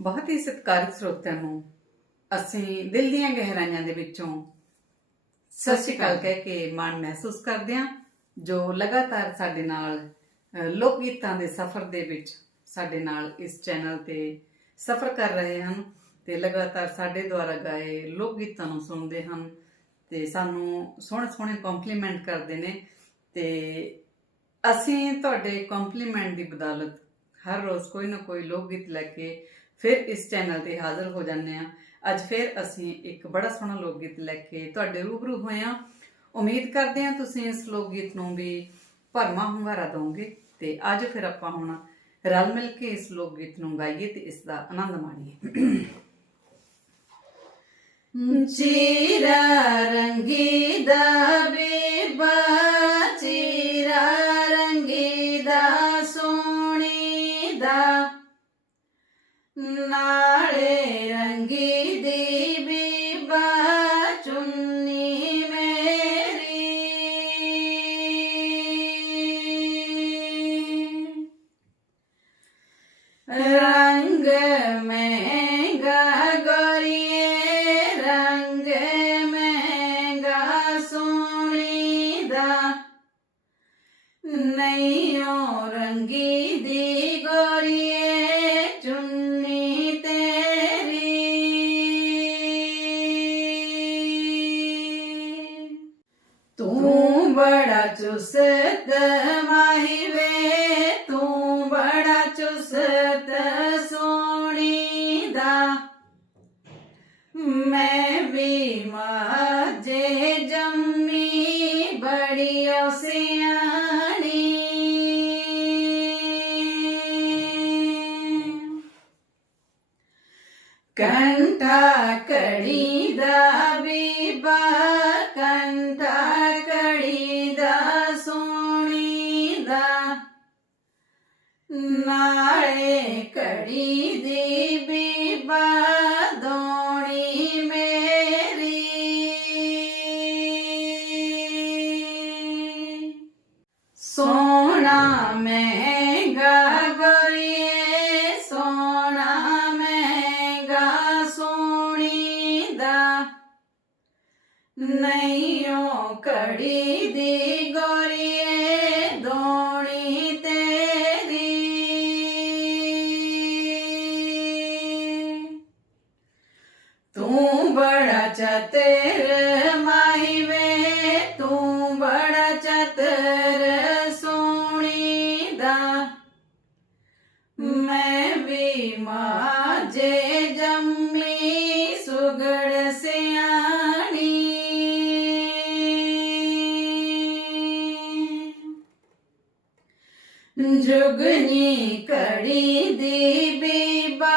ਬਹੁਤ ਹੀ ਸਤਿਕਾਰਤ ਸਰੋਤਿਆਂ ਨੂੰ ਅਸੀਂ ਦਿਲ ਦੀਆਂ ਗਹਿਰਾਈਆਂ ਦੇ ਵਿੱਚੋਂ ਸਤਿ ਸ਼੍ਰੀ ਅਕਾਲ ਕਹਿ ਕੇ ਮਾਣ ਮਹਿਸੂਸ ਕਰਦੇ ਹਾਂ, ਜੋ ਲਗਾਤਾਰ ਸਾਡੇ ਨਾਲ ਲੋਕ ਗੀਤਾਂ ਦੇ ਸਫ਼ਰ ਦੇ ਵਿੱਚ ਸਾਡੇ ਨਾਲ ਇਸ ਚੈਨਲ ਤੇ ਸਫ਼ਰ ਕਰ ਰਹੇ ਹਨ ਤੇ ਲਗਾਤਾਰ ਸਾਡੇ ਦੁਆਰਾ ਗਾਏ ਲੋਕ ਗੀਤਾਂ ਨੂੰ ਸੁਣਦੇ ਹਨ ਤੇ ਸਾਨੂੰ ਸੋਹਣੇ ਸੋਹਣੇ ਕੰਪਲੀਮੈਂਟ ਕਰਦੇ ਨੇ ਤੇ ਅਸੀਂ ਤੁਹਾਡੇ ਕੰਪਲੀਮੈਂਟ ਦੀ ਬਦੌਲਤ ਹਰ ਰੋਜ਼ ਕੋਈ ਨਾ ਕੋਈ ਲੋਕ ਗੀਤ ਲੈ ਕੇ ਫਿਰ ਇਸ ਚੈਨਲ ਤੇ ਹਾਜ਼ਰ ਹੋ ਜਾਂਦੇ ਆ ਅੱਜ ਫਿਰ ਅਸੀਂ ਇੱਕ ਬੜਾ ਸੋਹਣਾ ਲੋਕ ਗੀਤ ਲੈ ਕੇ ਤੁਹਾਡੇ ਰੂਬਰੂ ਹੋਏ ਆ ਉਮੀਦ ਕਰਦੇ ਹਾਂ ਤੁਸੀਂ ਇਸ ਲੋਕ ਗੀਤ ਨੂੰ ਵੀ ਭਰਮਾ ਹੁੰਗਾਰਾ ਦੋਗੇ ਤੇ ਅੱਜ ਫਿਰ ਆਪਾਂ ਹੁਣ ਰਲ ਮਿਲ ਕੇ ਇਸ ਲੋਕ ਗੀਤ ਨੂੰ ਗਾਈਏ ਤੇ ਇਸ ਦਾ ਆਨੰਦ ਮਾਣੀਏ। ਚੀਰਾ ਰੰਗੀ ਦਾ ਬੀਬਾ, ਚੀਰਾ ਰੰਗੀ ਦਾ ਸੋਹਣੀ ਦਾ ਨਾਲੇ ਰੰਗੀ ਬੜਾ ਚੁਸਤ ਮਾਹੀ ਵੇ, ਤੂੰ ਬੜਾ ਚੁਸਤ ਸੋਹਣੀ ਦਾ। ਮੈਂ ਵੀ ਮਾਜੇ ਜੰਮੀ, ਬੜੀ ਸਿਆਣੀ। ਕੰਠਾ ਕੜੀ ਨਾਲੇ ਕੜੀ ਦੀ ਬੀਬਾ ਮੇਰੀ। ਸੋਨਾ ਮੈਂ ਗੋਰੀਏ ਸੋਨਾ ਮੈਂ ਗਾ ਸੋਣੀ ਦਾ ਨਈਓ ਕੜੀ ਦੀ ਗੋਰੀ ਬੜਾ ਚਤਰ ਮਾਹੀ ਵੇ ਤੂੰ ਬੜਾ ਚਤਰ ਸੋਹਣੀ ਦਾ ਮੈਂ ਵੀ ਮਾਜੇ ਜੰਮੀ, ਸੁਗੜ ਸਿਆਣੀ। ਜੁਗਨੀ ਕੜੀ ਦੀ ਬੀਬਾ ਜੁਗਨੀ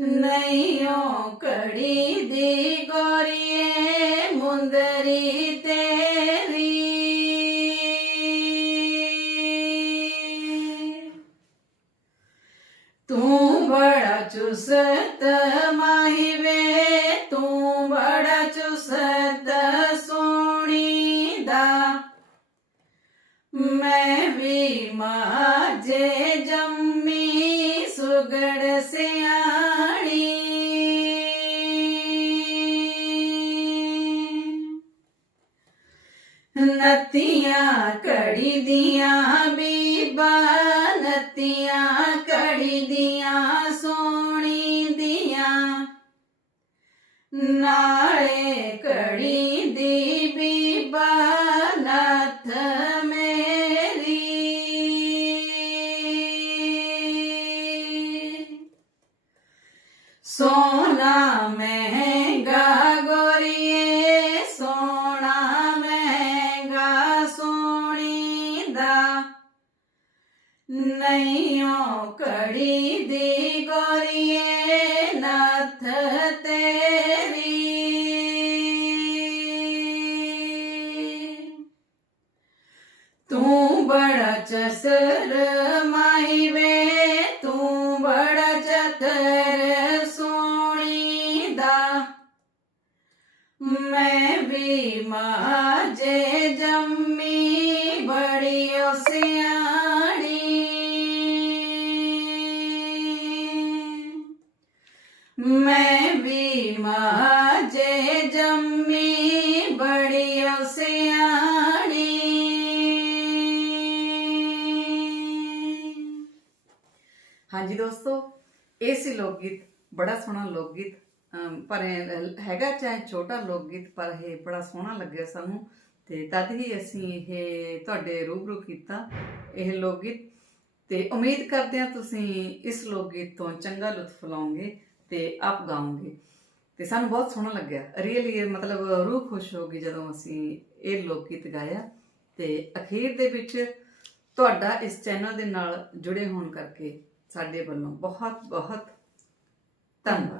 ਨਈਓ ਕੜੀ ਦੀ ਗੋਰੀਏ, ਮੁੰਦਰੀ ਤੇਰੀ। ਤੂੰ ਬੜਾ ਚੁਸਤ ਮਾਹੀ ਵੇ, ਤੂੰ ਬੜਾ ਚੁਸਤ ਸੋਹਣੀ ਦਾ। ਮੈਂ ਵੀ ਮਾਜੇ ਜੰਮੀ ਸੁਗੜ ਸਿਆਣੀ ਨੱਤੀਆਂ ਕੜੀ ਦੀਆਂ ਬੀਬਾ ਨੱਤੀਆਂ ਕੜੀ ਦੀਆਂ ਸੋਣੀ ਦੀਆਂ। ਨਾਲੇ ਕੜੀ ਦੀ ਬੀਬਾ ਨੱਥ ਮੇਰੀ। ਸੋ ਨਈਓ ਕੜੀ ਦੀ ਗੋਰੀਏ ਨਾ ਤੇਰੀ। ਤੂੰ ਬੜਾ ਚਸਰ ਮਾਈ ਵੇ, ਤੂੰ ਬੜਾ ਚਤਰ ਸੋਹਣੀ ਦਾ ਮੈਂ ਵੀ ਮਾਜੇ ਮੈਂ ਵੀ ਮਾਜੇ ਜੰਮੀ ਬੜੀ ਓ ਸਿਆਣੀ ਹਾਂਜੀ ਦੋਸਤੋ ਇਹ ਸੀ ਲੋਕ ਗੀਤ ਬੜਾ ਸੋਹਣਾ ਲੋਕ ਗੀਤ ਅਮ, ਪਰ ਹੈਗਾ ਚਾਹੇ ਛੋਟਾ ਲੋਕ ਗੀਤ ਪਰ ਇਹ ਬੜਾ ਸੋਹਣਾ ਲੱਗਿਆ ਸਾਨੂੰ ਤੇ ਤਦ ਹੀ ਅਸੀਂ ਇਹ ਤੁਹਾਡੇ ਰੂਬਰੂ ਕੀਤਾ ਇਹ ਲੋਕ ਗੀਤ ਤੇ ਉਮੀਦ ਕਰਦੇ ਹਾਂ ਤੁਸੀਂ ਇਸ ਲੋਕ ਗੀਤ ਤੋਂ ਚੰਗਾ ਲੁਤਫ ਲਓਗੇ ਤੇ ਆਪ ਗਾਉਂਗੇ। ਤੇ ਸਾਨੂੰ ਬਹੁਤ ਸੋਹਣਾ ਲੱਗਿਆ। ਰੀਅਲੀ ਮਤਲਬ ਰੂਹ ਖੁਸ਼ ਹੋ ਗਈ ਜਦੋਂ ਅਸੀਂ ਇਹ ਲੋਕ ਗੀਤ ਗਾਇਆ। ਤੇ ਅਖੀਰ ਦੇ ਵਿੱਚ ਤੁਹਾਡਾ ਇਸ ਚੈਨਲ ਦੇ ਨਾਲ ਜੁੜੇ ਹੋਣ ਕਰਕੇ ਸਾਡੇ ਵੱਲੋਂ ਬਹੁਤ ਬਹੁਤ ਧੰਨਵਾਦ।